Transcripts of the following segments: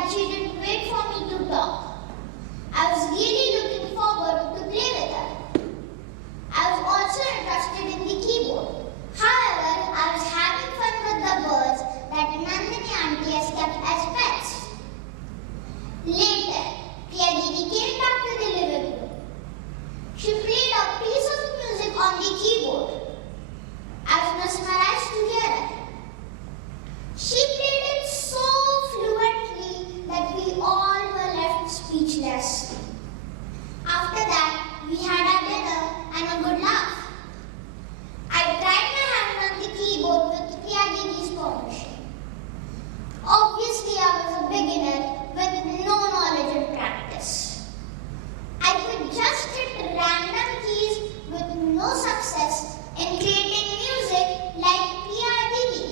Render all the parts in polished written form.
that she didn't wait for me to talk. I was really looking forward to play with her. I was also interested in the keyboard. However, I was having fun with the birds that Nandini auntie has kept as pets. Later, Priya Didi came back to the living room. She played a piece of music on the keyboard. I was mesmerized to hear it. She played it so fluently that we all were left speechless. After that, we had our dinner and a good laugh. I tried my hand on the keyboard with Priya Didi's permission. Obviously, I was a beginner with no knowledge and practice. I could just hit random keys with no success in creating music like Priya Didi.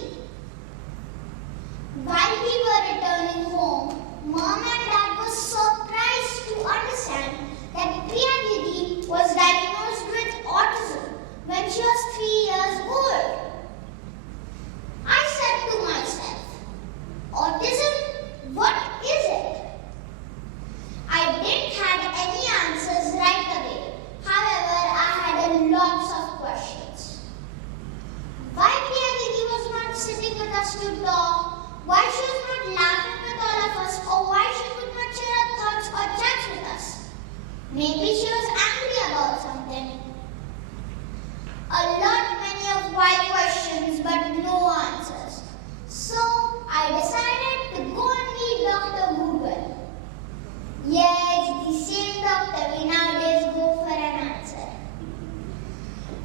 While we were returning home, Mom and Dad were surprised to understand that Priya Didi was diagnosed with autism when she was 3 years old. I said to myself, autism? What is it? I didn't have any answers right away. However, I had lots of questions. Why Priya Didi was not sitting with us to talk? Why she was not laughing with all of us? Or why she could not share her thoughts or chats with us? Maybe she was angry about something. Many of why questions, but no answers. So, I decided to go and meet Dr. Google. Yeah, it's the same doctor we nowadays go for an answer.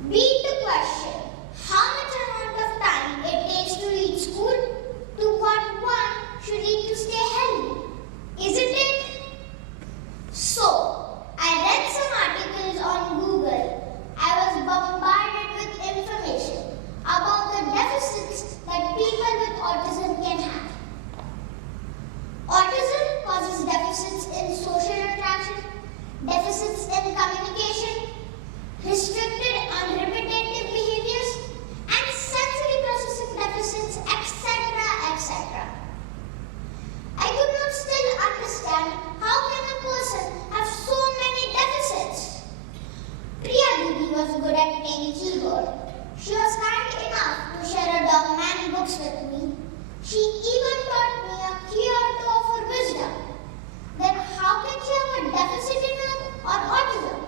Beat the question, how much amount of time it takes to reach school, to what one should eat to stay healthy. Isn't it? So, I read some articles on Google. I was bombarded with information about the deficits that people with autism can have. Autism causes deficits in social interaction, deficits in communication, restricted and repetitive behaviors, and sensory processing deficits, etc., etc. I could not still understand how can a person have so many deficits. Priya Didi was good at playing keyboard. She was kind enough to share her dog man books with me. She even taught me a cure to offer wisdom. Then how can she have a deficit in her or autism?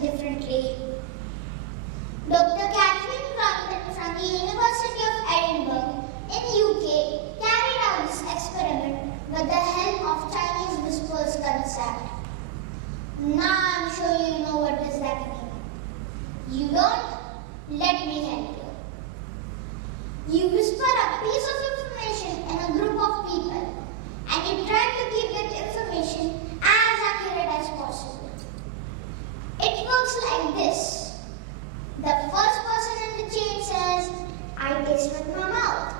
differently. Dr. Catherine Crumpton from the University of Edinburgh in UK carried out this experiment with the help of Chinese whispers concept. Now I'm sure you know what does that mean. You don't? Let me help you. You whisper a piece of information in a group of people and you try to keep that information as accurate as possible. It works like this. The first person in the chain says, I taste with my mouth.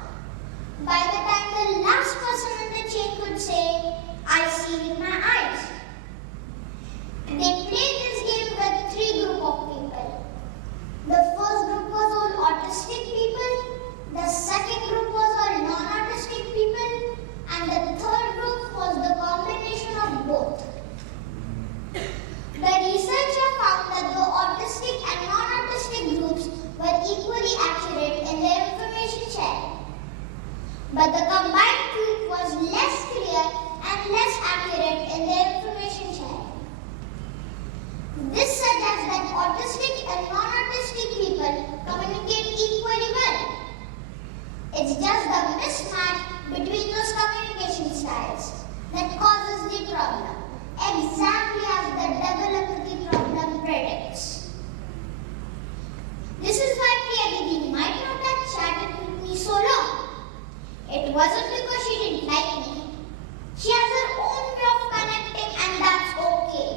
By the time the last person in the chain could say, I see with my eyes. They played this game with three groups of people. The first group was all autistic people, the second group was all non-autistic people, and the third group was the combination of both. The researcher found that the autistic and non-autistic groups were equally accurate in their information sharing. But the combined group was less clear and less accurate in their information sharing. This suggests that autistic and non-autistic people communicate equally well. It's just the mismatch between those communication styles that causes the problem, exactly as the development problem predicts. This is why Priya Didi might not have chatted with me so long. It wasn't because she didn't like me. She has her own way of connecting and that's okay.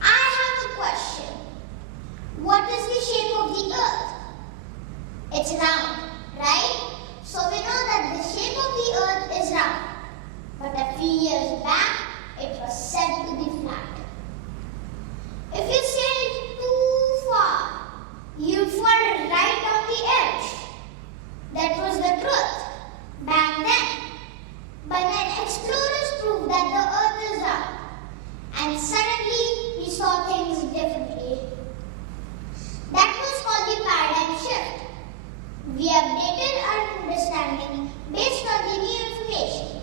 I have a question. What is the shape of the earth? It's round, right? So we know that the shape of the earth is round. But a few years back, it was said to be flat. If you sail too far, you'll fall right on the edge. That was the truth back then. But then explorers proved that the earth is round. And suddenly, we saw things differently. That was called the paradigm shift. We updated our understanding based on the new information.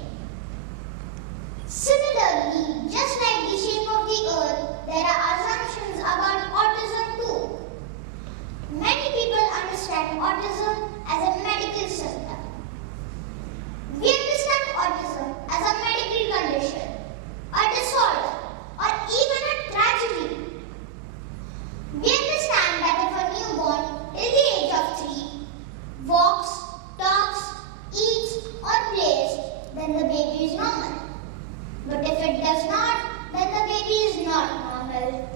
Similarly, just like the shape of the earth, there are assumptions about autism too. Many people understand autism as a medical symptom. We understand autism as a medical condition, a disorder, or even a tragedy. We understand that if a newborn till the age of 3 walks, talks, eats, or plays, then the baby is normal. But if it does not, then the baby is not normal.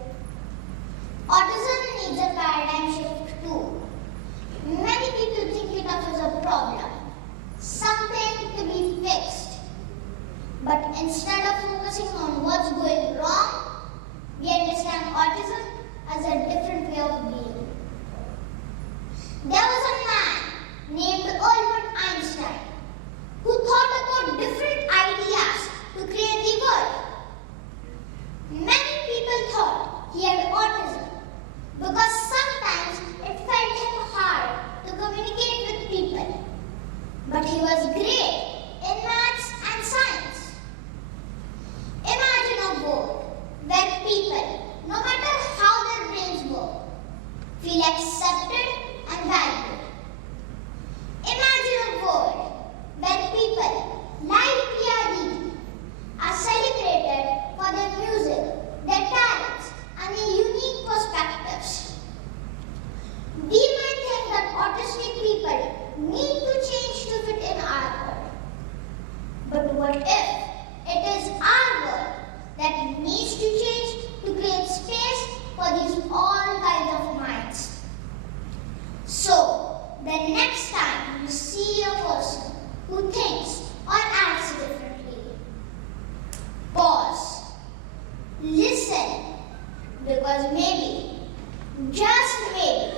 Autism needs a paradigm shift too. Many people think it of as a problem, something to be fixed. But instead of focusing on what's going wrong, we understand autism as a different way of being. There was a man named Albert Einstein who thought about different ideas to create the world. Many people thought he had autism because sometimes it felt him hard to communicate with people. But he was great in maths and science. Imagine a world where people, no matter how their brains work, feel accepted and valued. Imagine a world where people, like Priya Didi, are celebrated for their music, their talents, and their unique perspectives. We might think that autistic people need to change to fit in our world. But what if it is our world that needs to change to create space for these all kinds of minds? So, the next time you see a person who thinks or acts differently, pause, listen, because maybe, just maybe,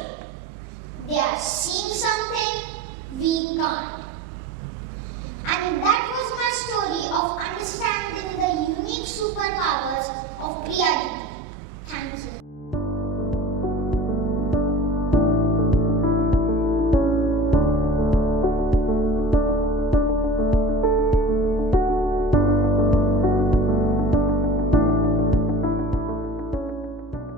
they are seeing something we can't. And that was my story of understanding the unique superpowers of Priya Didi.